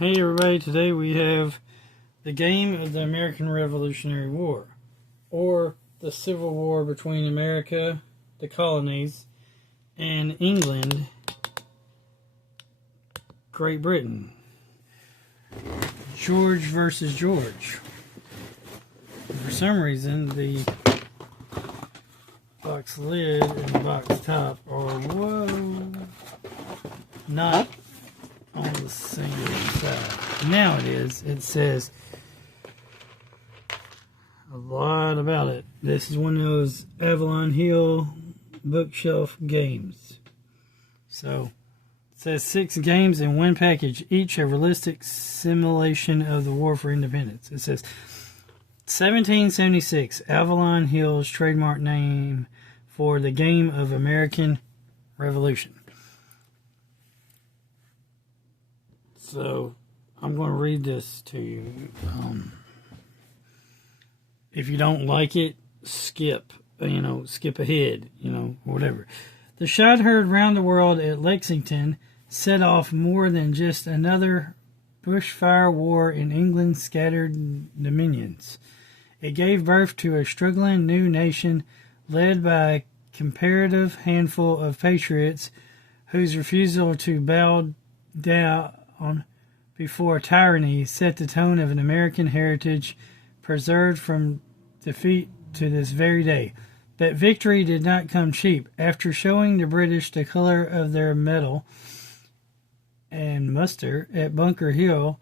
Hey everybody, today we have the game of the American Revolutionary War, or the Civil War between America, the colonies, and England, Great Britain. George versus George. For some reason, the box lid and the box top are, not on the same side. Now it is. It says a lot about it. This is one of those Avalon Hill bookshelf games. So it says 6 games in one package, each a realistic simulation of the War for Independence. It says 1776, Avalon Hill's trademark name for the game of American Revolution. So, I'm going to read this to you. If you don't like it, skip ahead, whatever. The shot heard round the world at Lexington set off more than just another bushfire war in England's scattered dominions. It gave birth to a struggling new nation led by a comparative handful of patriots whose refusal to bow down before tyranny set the tone of an American heritage preserved from defeat to this very day. But victory did not come cheap. After showing the British the color of their metal and muster at Bunker Hill,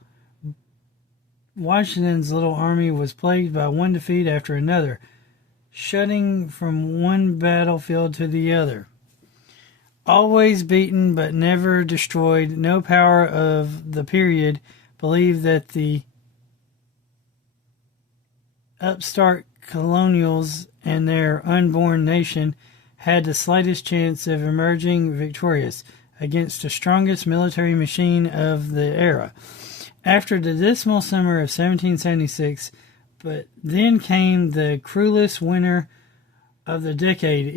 Washington's little army was plagued by one defeat after another, shutting from one battlefield to the other. Always beaten but never destroyed, no power of the period believed that the upstart colonials and their unborn nation had the slightest chance of emerging victorious against the strongest military machine of the era. After the dismal summer of 1776, but then came the cruelest winter of the decade,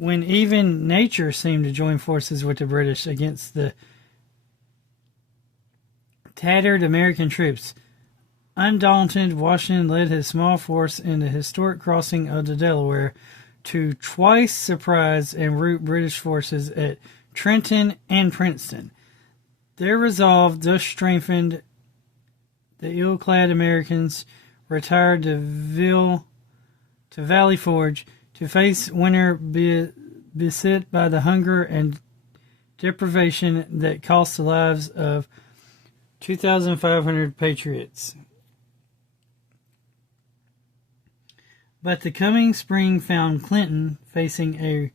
when even nature seemed to join forces with the British against the tattered American troops. Undaunted, Washington led his small force in the historic crossing of the Delaware to twice surprise and rout British forces at Trenton and Princeton. Their resolve thus strengthened. The ill-clad Americans retired to Valley Forge to face winter beset by the hunger and deprivation that cost the lives of 2,500 patriots. But the coming spring found Clinton facing a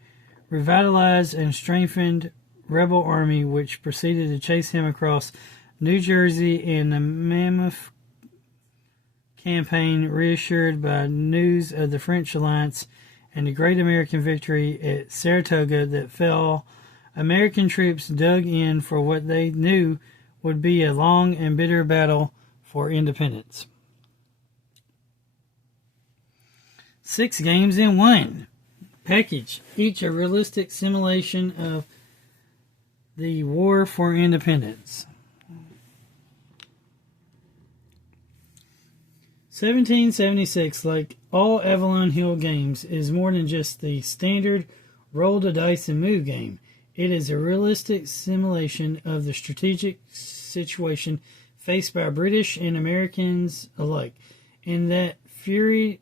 revitalized and strengthened rebel army which proceeded to chase him across New Jersey in the Mammoth campaign, reassured by news of the French alliance and the great American victory at Saratoga that fell. American troops dug in for what they knew would be a long and bitter battle for independence. 6 games in one package, each a realistic simulation of the War for Independence. 1776, like all Avalon Hill games, is more than just the standard roll the dice and move game. It is a realistic simulation of the strategic situation faced by British and Americans alike. In that fiery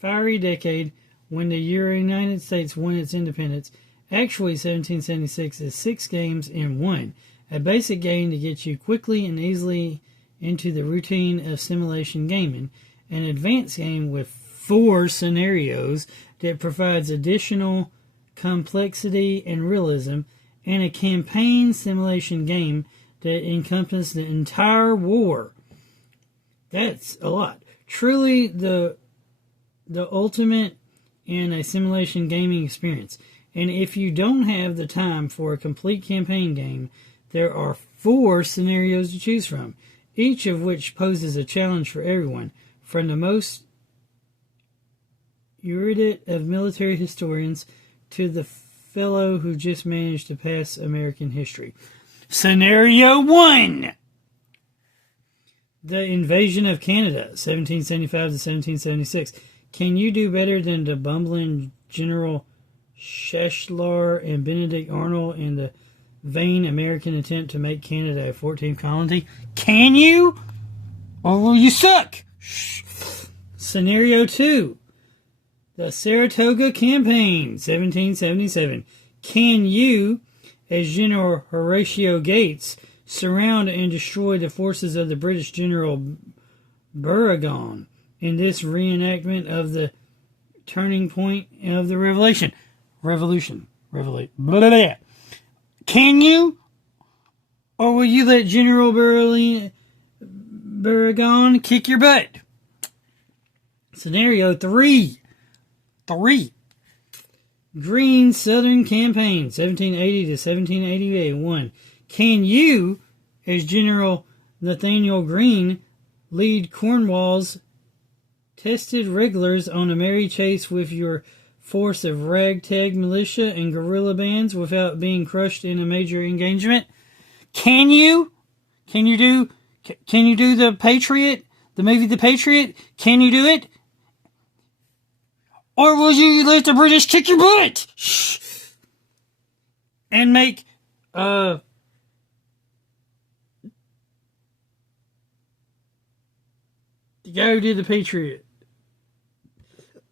decade when the United States won its independence, actually 1776 is 6 games in one. A basic game to get you quickly and easily into the routine of simulation gaming, an advanced game with 4 scenarios that provides additional complexity and realism, and a campaign simulation game that encompasses the entire war. That's a lot. Truly the ultimate in a simulation gaming experience. And if you don't have the time for a complete campaign game, there are 4 scenarios to choose from, each of which poses a challenge for everyone, from the most erudite of military historians to the fellow who just managed to pass American history. Scenario 1. The invasion of Canada, 1775 to 1776. Can you do better than the bumbling General Scheffler and Benedict Arnold in the vain American attempt to make Canada a 14th colony? Can you? Or will you suck? Scenario 2. The Saratoga Campaign, 1777. Can you, as General Horatio Gates, surround and destroy the forces of the British General Burgoyne in this reenactment of the turning point of the revolution? Blah, blah, blah. Can you? Or will you let General Burgoyne kick your butt? Scenario 3. Green Southern Campaign, 1780 to 1781. Can you, as General Nathaniel Greene, lead Cornwall's tested regulars on a merry chase with your force of ragtag militia and guerrilla bands without being crushed in a major engagement? Can you? Can you do the Patriot? The movie The Patriot? Can you do it? Or will you let the British kick your butt? And make, go do the Patriot.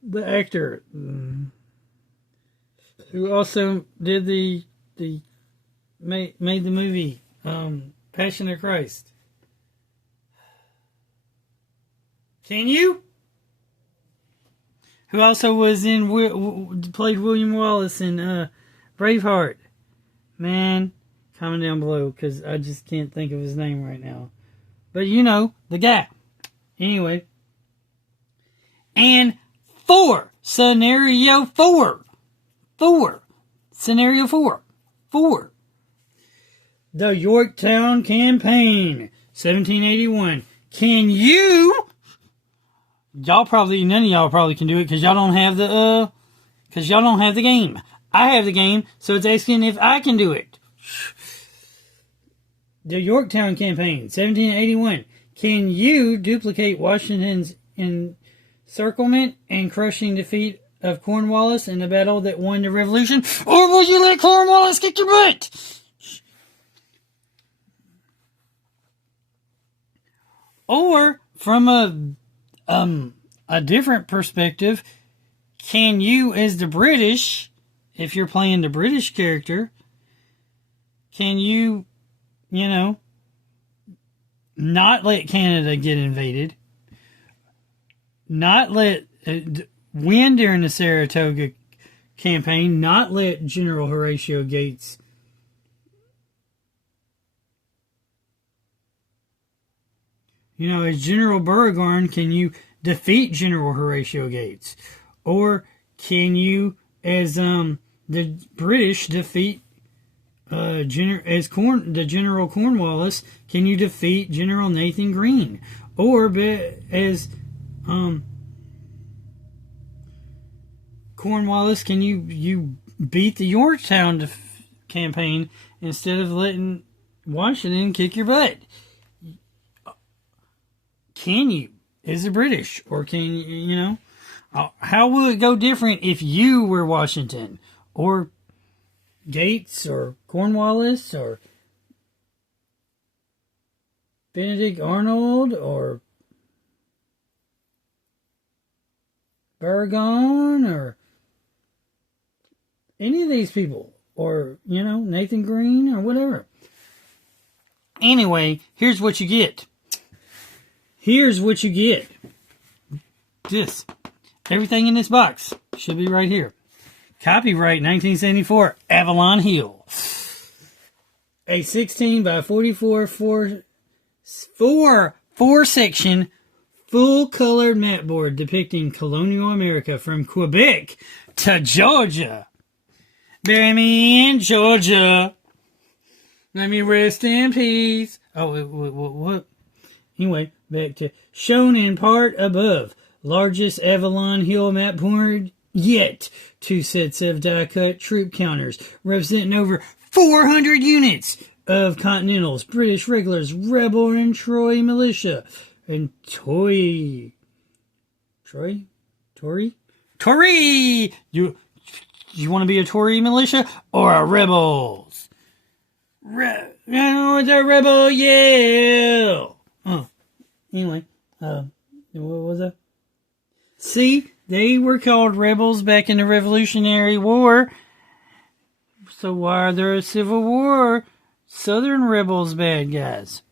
The actor who also did made the movie Passion of Christ. Can you? Who also was played William Wallace in Braveheart. Man, comment down below because I just can't think of his name right now. But you know, the guy. Anyway. And Scenario 4. Scenario 4. The Yorktown Campaign, 1781. Can you? None of y'all probably can do it because y'all don't have the game. I have the game, so it's asking if I can do it. The Yorktown Campaign, 1781. Can you duplicate Washington's encirclement and crushing defeat of Cornwallis in the battle that won the Revolution? Or will you let Cornwallis kick your butt? Or, from a different perspective, can you, as the British, if you're playing the British character, can you, not let Canada get invaded, not let win during the Saratoga Campaign, not let General Horatio Gates as General Burgoyne, can you defeat General Horatio Gates? Or can you, as the British, defeat the General Cornwallis? Can you defeat General Nathan Greene? Or as Cornwallis, can you beat the Yorktown campaign instead of letting Washington kick your butt? Can you, as the British? Or can you, how will it go different if you were Washington? Or Gates? Or Cornwallis? Or Benedict Arnold? Or Burgoyne? Or any of these people? Or, Nathan Greene? Or whatever. Anyway, here's what you get. This. Everything in this box should be right here. Copyright 1974, Avalon Hill. A 16 by 44 four-section full-colored mat board depicting colonial America from Quebec to Georgia. Bury me in Georgia. Let me rest in peace. Oh, what? Anyway, back to shown in part above. Largest Avalon Hill map board yet. 2 sets of die-cut troop counters representing over 400 units of Continentals, British regulars, Rebel and Troy militia. and Tory. Tory! You want to be a Tory militia or a rebels? The rebel yell! Anyway, what was that? See, they were called rebels back in the Revolutionary War. So why are there a Civil War? Southern rebels bad guys.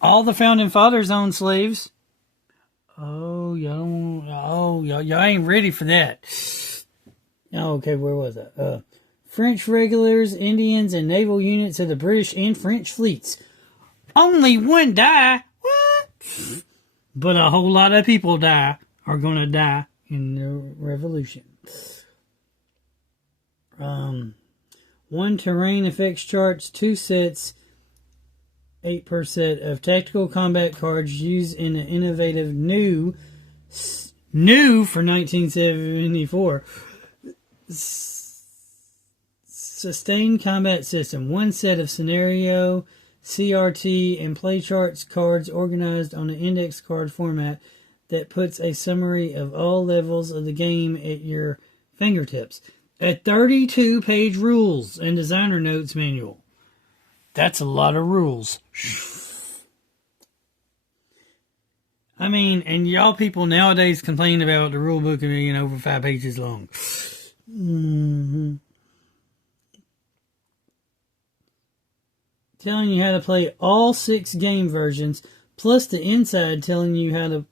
All the founding fathers owned slaves. Y'all ain't ready for that. Okay, where was that? French regulars, Indians, and naval units of the British and French fleets. Only one die? What? But a whole lot of people are gonna die in the revolution. One terrain effects charts, 2 sets, 8 per set of tactical combat cards used in an innovative new for 1974 sustained combat system. 1 set of scenario, CRT, and play charts cards organized on an index card format that puts a summary of all levels of the game at your fingertips. A 32-page rules and designer notes manual. That's a lot of rules. I mean, and y'all people nowadays complain about the rule book being over 5 pages long. Telling you how to play all 6 game versions, plus the inside telling you how to...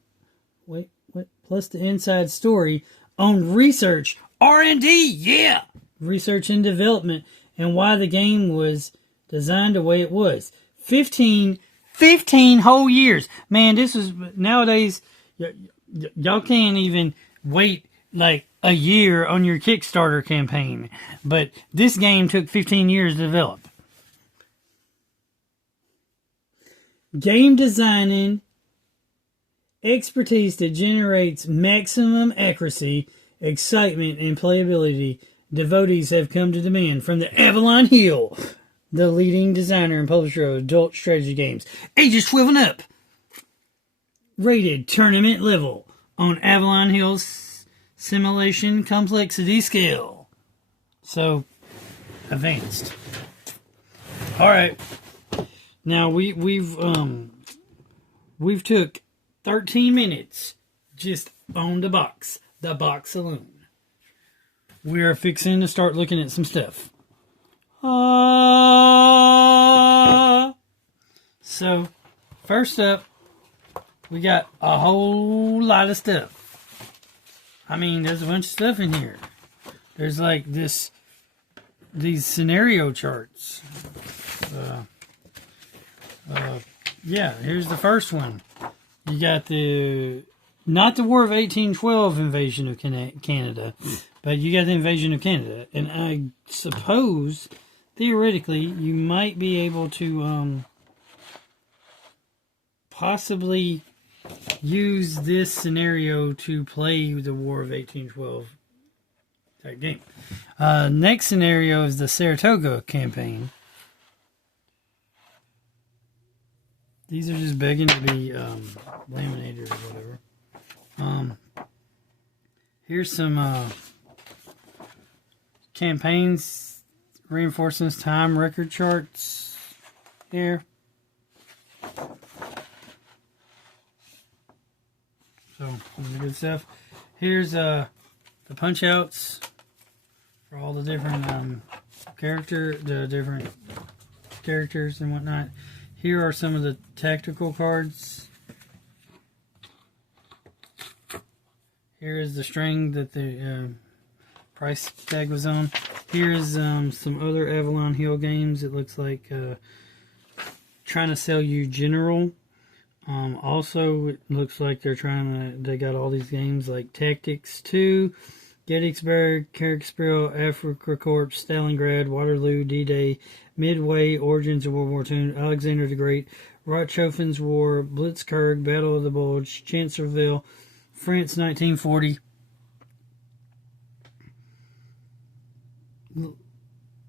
plus the inside story on research, R&D, yeah! Research and development, and why the game was designed the way it was. 15 whole years. Man, this is... Nowadays, y'all can't even wait like a year on your Kickstarter campaign. But this game took 15 years to develop. Game designing expertise that generates maximum accuracy, excitement, and playability devotees have come to demand from the Avalon Hill, the leading designer and publisher of adult strategy games, ages 12 and up. Rated tournament level on Avalon Hill's simulation complexity scale. So, advanced. Alright. Now, we've took 13 minutes just on the box alone. We're fixing to start looking at some stuff. So, first up, we got a whole lot of stuff. I mean, there's a bunch of stuff in here. There's like these scenario charts. Yeah, here's the first one. You got not the War of 1812 invasion of Canada, but you got the invasion of Canada. And I suppose, theoretically, you might be able to possibly use this scenario to play the War of 1812 type game. Next scenario is the Saratoga campaign. These are just begging to be laminated or whatever. Here's some campaigns, reinforcements, time record charts here. So, good stuff. Here's the punch outs for all the different characters and whatnot. Here are some of the tactical cards. Here is the string that the price tag was on. Here is some other Avalon Hill games. It looks like trying to sell you General. Also, it looks like they got all these games like Tactics 2, Gettysburg, Kriegspiel, Afrika Corps, Stalingrad, Waterloo, D-Day, Midway, Origins of World War II, Alexander the Great, Rochofen's War, Blitzkrieg, Battle of the Bulge, Chancellorsville, France 1940.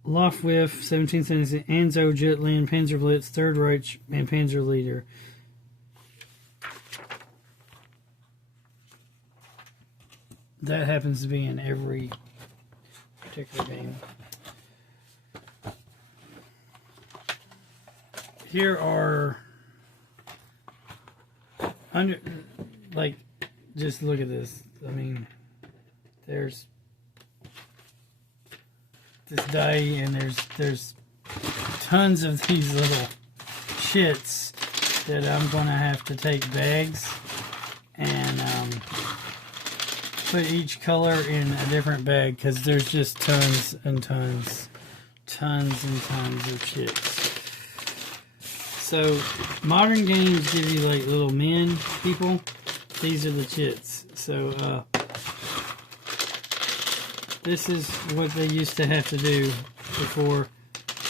Luftwaffe, 1776, Anzo, Jutland, Panzerblitz, Third Reich, and Panzerleader. That happens to be in every particular game. Here are just look at this. I mean, there's this die, and there's tons of these little chits that I'm gonna have to take bags and put each color in a different bag, because there's just tons and tons of chits. So modern games give you like little men people. These are the chits. So this is what they used to have to do before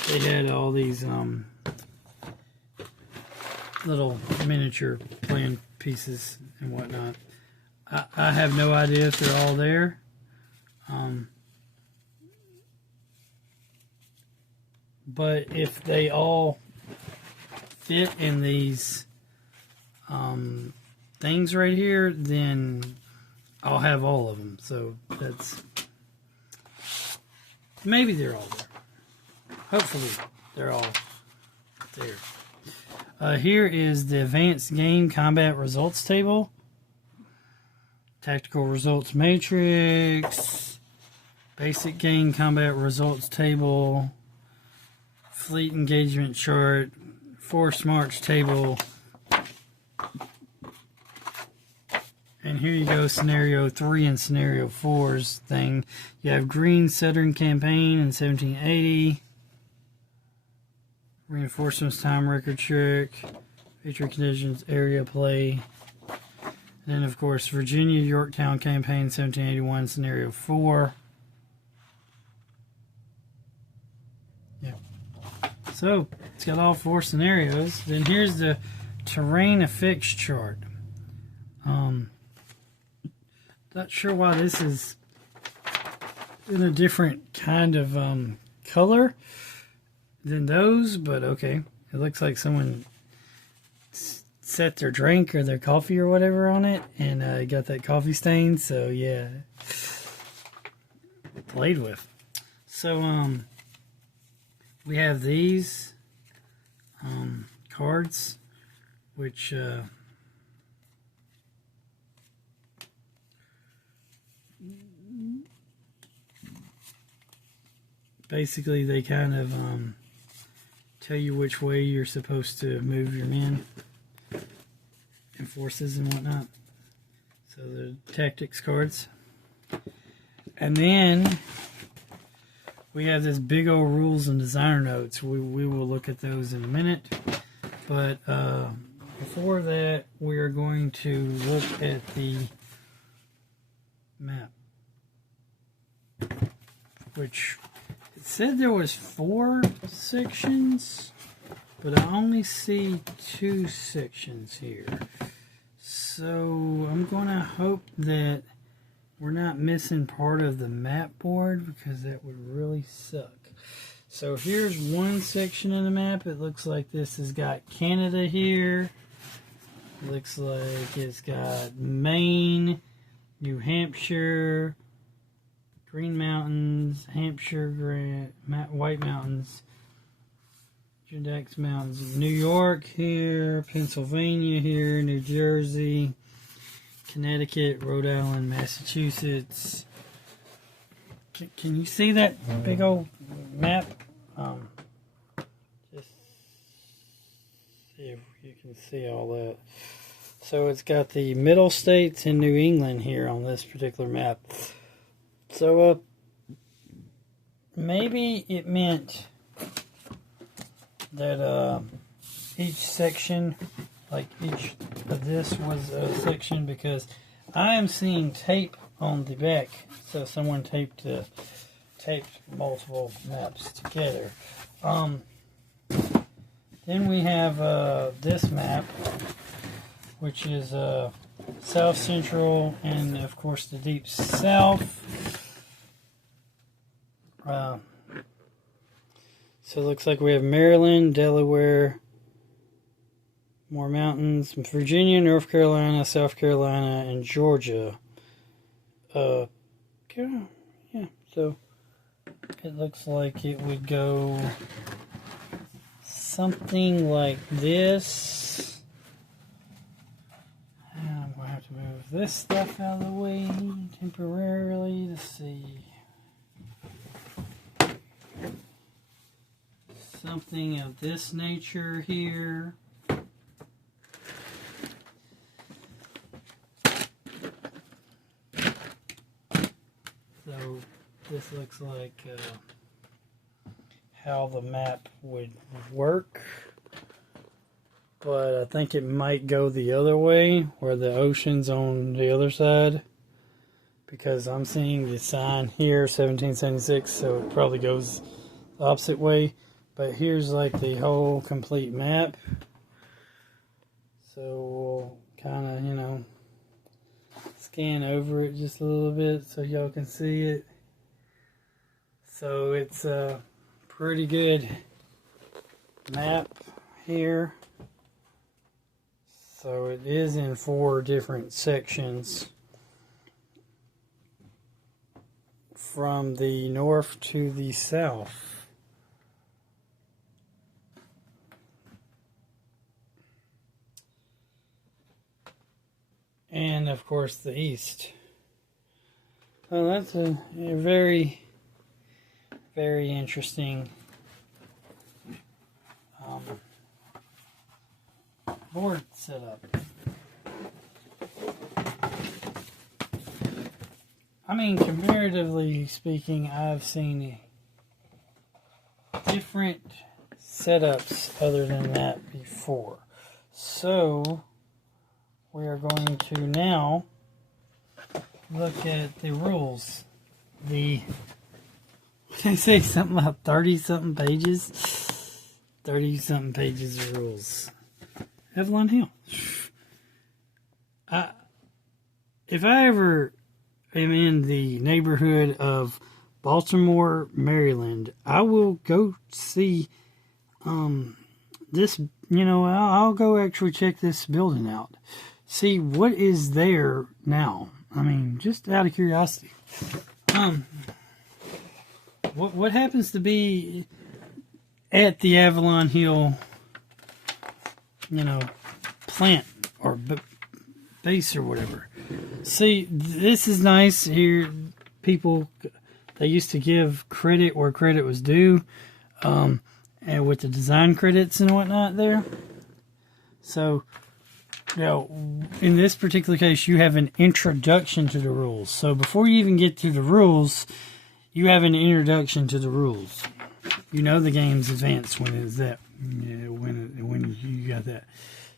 they had all these little miniature playing pieces and whatnot. I have no idea if they're all there. But if they all fit in these things right here, then I'll have all of them. So that's, maybe they're all there. Hopefully they're all there. Here is the advanced game combat results table. Tactical results matrix. Basic game combat results table. Fleet engagement chart. Force march table. And here you go, scenario 3 and scenario 4's thing. You have Green Southern Campaign in 1780. Reinforcements time record trick. Feature conditions, area play. And then, of course, Virginia Yorktown Campaign 1781, scenario 4. Yeah. So, it's got all 4 scenarios. Then here's the terrain effects chart. Not sure why this is in a different kind of color than those, but okay. It looks like someone set their drink or their coffee or whatever on it, and got that coffee stain, so yeah. Played with. So, we have these cards, which basically they kind of tell you which way you're supposed to move your men and forces and whatnot. So the tactics cards. And then we have this big old rules and designer notes. We will look at those in a minute. But before that, we are going to look at the map, which it said there was 4 sections, but I only see 2 sections here. So I'm going to hope that we're not missing part of the map board, because that would really suck. So here's one section of the map. It looks like this has got Canada here. It looks like it's got Maine, New Hampshire, Green Mountains, Hampshire, White Mountains, Judex Mountains, New York here, Pennsylvania here, New Jersey, Connecticut, Rhode Island, Massachusetts. Can you see that big old map? Just see if you can see all that. So it's got the middle states in New England here on this particular map. So maybe it meant that each section, like each of this was a section, because I am seeing tape on the back. So someone taped multiple maps together. Then we have this map, which is South Central and of course the Deep South. So it looks like we have Maryland, Delaware, more mountains, Virginia, North Carolina, South Carolina, and Georgia. Yeah, so it looks like it would go something like this. I'm going to have to move this stuff out of the way temporarily to see. Something of this nature here. So this looks like how the map would work, but I think it might go the other way where the ocean's on the other side, because I'm seeing the sign here 1776, so it probably goes the opposite way. But here's like the whole complete map, so we'll kind of, you know, scan over it just a little bit so y'all can see it. So it's a pretty good map here. So it is in 4 different sections from the north to the south. And of course the east. Well, that's a very, very interesting board setup. I mean, comparatively speaking, I've seen different setups other than that before. So we are going to now look at the rules. They say something about 30-something pages. 30-something pages of rules. Avalon Hill. If I ever am in the neighborhood of Baltimore, Maryland, I will go see this, you know, I'll go actually check this building out. See what is there now. I mean, just out of curiosity. What happens to be at the Avalon Hill, you know, plant or base or whatever. See, this is nice here. People, they used to give credit where credit was due, and with the design credits and whatnot there. So, you know, in this particular case, you have an introduction to the rules. So before you even get to the rules, you have an introduction to the rules. You know the game's advanced when it's that, when you got that.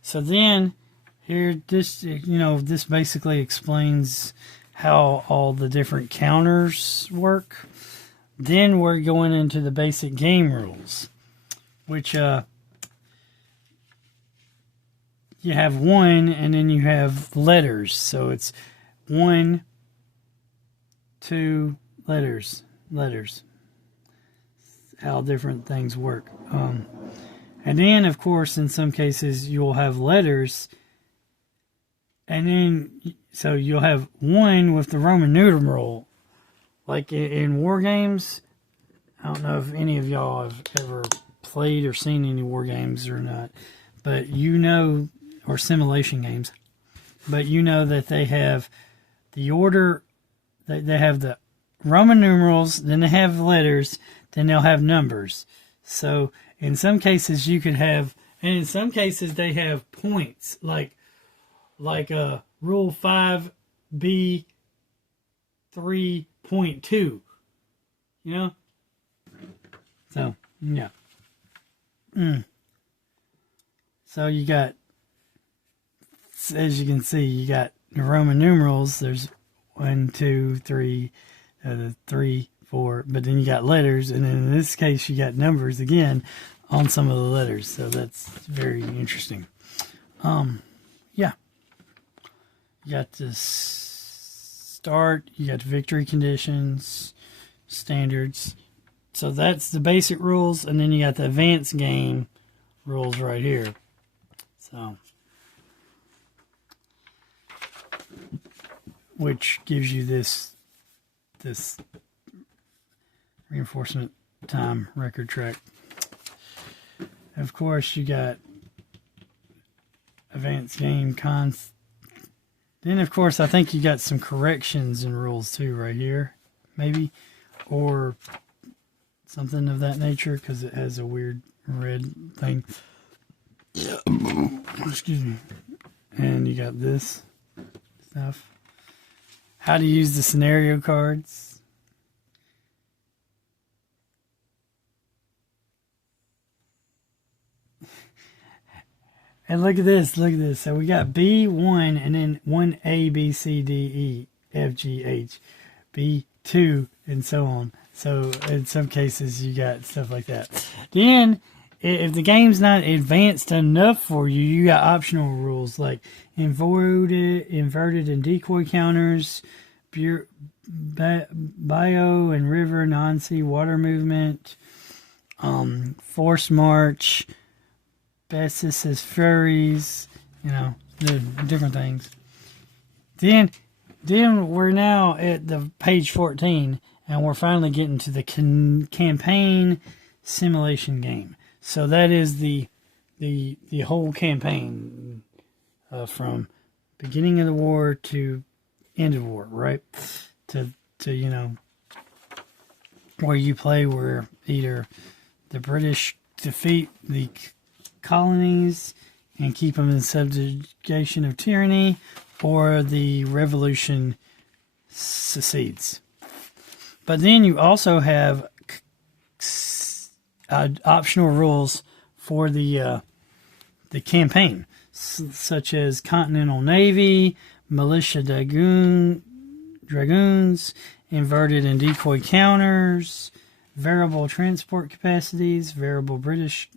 So then here, this, you know, this basically explains how all the different counters work. Then we're going into the basic game rules, which you have 1, and then you have letters. So it's 1, 2, letters. How different things work. And then, of course, in some cases, you'll have letters. And then, so you'll have 1 with the Roman numeral. Like in war games, I don't know if any of y'all have ever played or seen any war games or not, but you know, or simulation games, but you know that they have the order, they have the Roman numerals, then they have letters, then they'll have numbers. So in some cases you could have, and in some cases they have points, like rule 5B 3.2, you know? So, yeah. So you got, as you can see, you got the Roman numerals. There's 1, 2, 3, 3, 4, but then you got letters, and then in this case you got numbers again on some of the letters. So that's very interesting. Yeah. You got this start, you got victory conditions, standards, So that's the basic rules, and then you got the advanced game rules right here. So, which gives you this reinforcement time record track. Of course, you got advanced game cons. Then, of course, I think you got some corrections and rules too right here, maybe, or something of that nature, because it has a weird red thing. Excuse me. And you got this stuff. How to use the scenario cards. And look at this, look at this. So we got B1 and then 1A, B, C, D, E, F, G, H, B2, and so on. So in some cases you got stuff like that. Then if the game's not advanced enough for you, you got optional rules like inverted and decoy counters, bio and river non-sea water movement, force march, Bessis as furries, the different things. Then we're now at the page 14, and we're finally getting to the campaign simulation game. So that is the whole campaign from beginning of the war to end of war, right? To where you play where either the British defeat the colonies and keep them in subjugation of tyranny, or the revolution succeeds. But then you also have optional rules for the campaign, such as Continental Navy, militia dragoons, inverted and decoy counters, variable transport capacities, variable British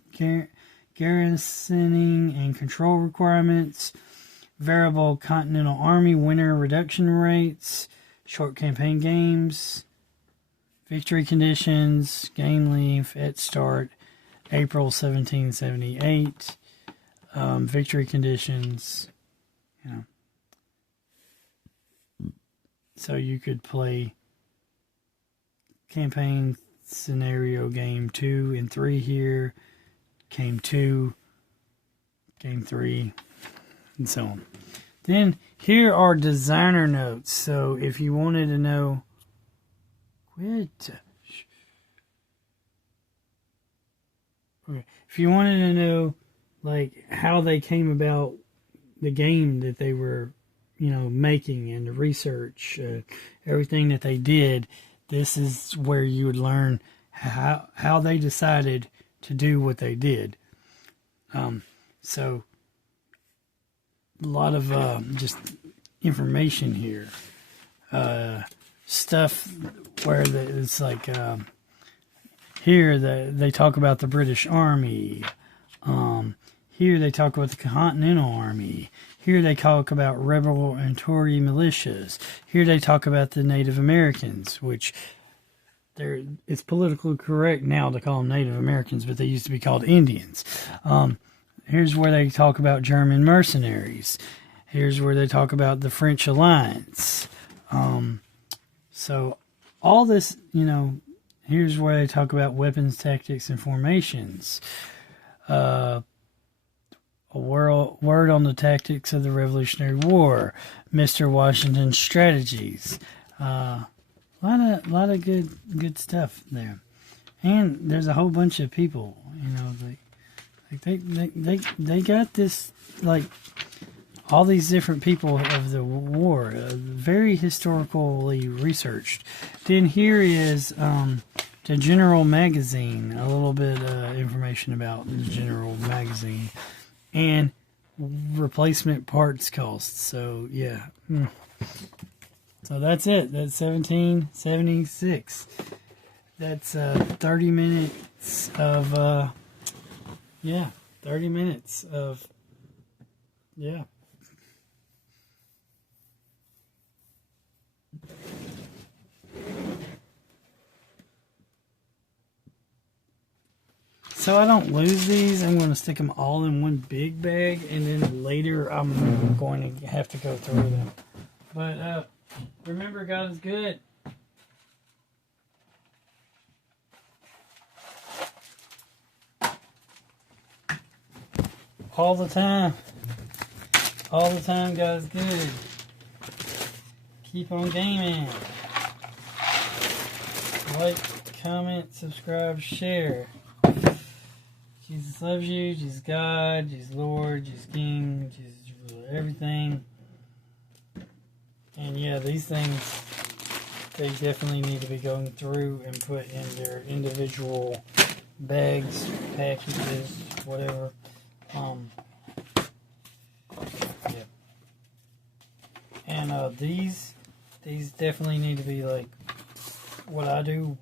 garrisoning and control requirements, variable Continental Army winter reduction rates, short campaign games, victory conditions, game length at start, April 1778, victory conditions, So you could play campaign scenario game 2 and 3 here, game 2, game 3, and so on. Then here are designer notes. So if you wanted to know, if you wanted to know like how they came about the game that they were, making, and the research, everything that they did, this is where you would learn how they decided to do what they did. So a lot of just information here. Stuff where it's like here they talk about the British Army. Here they talk about the Continental Army. Here they talk about rebel and Tory militias. Here they talk about the Native Americans, which it's politically correct now to call them Native Americans, but they used to be called Indians. Here's where they talk about German mercenaries. Here's where they talk about the French alliance. So all this, here's where they talk about weapons, tactics, and formations. A word on the tactics of the Revolutionary War, Mr. Washington's strategies. A lot of good stuff there, and there's a whole bunch of people. They got this, like all these different people of the war, very historically researched. Then here is the General Magazine, a little bit information about the General Magazine. And replacement parts costs. So, yeah. So that's it. That's 1776. That's 30 minutes of, 30 minutes of, so I don't lose these, I'm going to stick them all in one big bag, and then later I'm going to have to go through them. But remember, God is good. All the time. All the time, God is good. Keep on gaming. Like, comment, subscribe, share. Jesus loves you. Jesus God. Jesus Lord. Jesus King. Jesus everything. And yeah, these things, they definitely need to be going through and put in their individual bags, packages, whatever. Yeah. And these definitely need to be like what I do.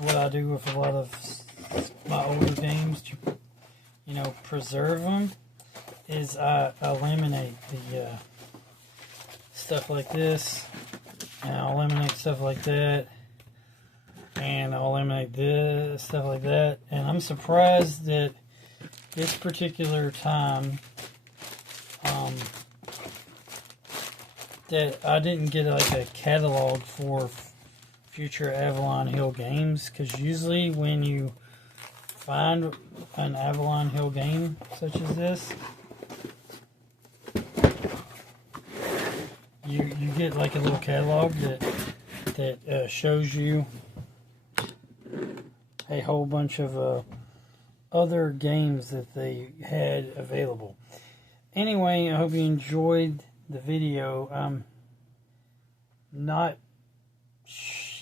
What I do with a lot of my older games to, you know, preserve them is I eliminate the stuff like this, and I'll eliminate stuff like that, and I'll eliminate this stuff like that. And I'm surprised that this particular time that I didn't get like a catalog for future Avalon Hill games, because usually when you find an Avalon Hill game such as this, you get like a little catalog that shows you a whole bunch of other games that they had available. Anyway, I hope you enjoyed the video.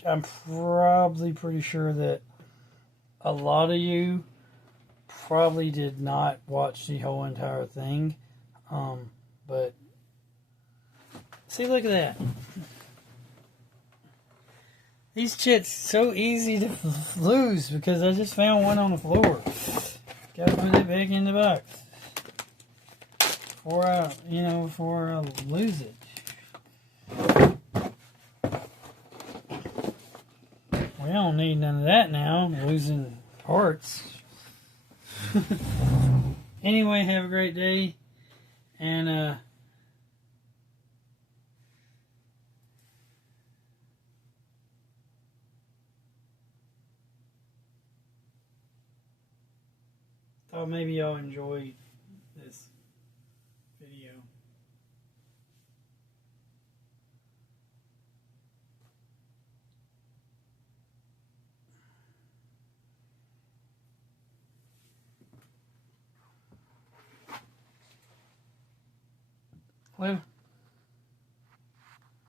I'm probably pretty sure that a lot of you probably did not watch the whole entire thing. But see, look at that. These chits so easy to lose because I just found one on the floor. Gotta put it back in the box before I lose it. We don't need none of that now. I'm losing parts. Anyway, have a great day, and thought maybe y'all enjoyed this video. Well,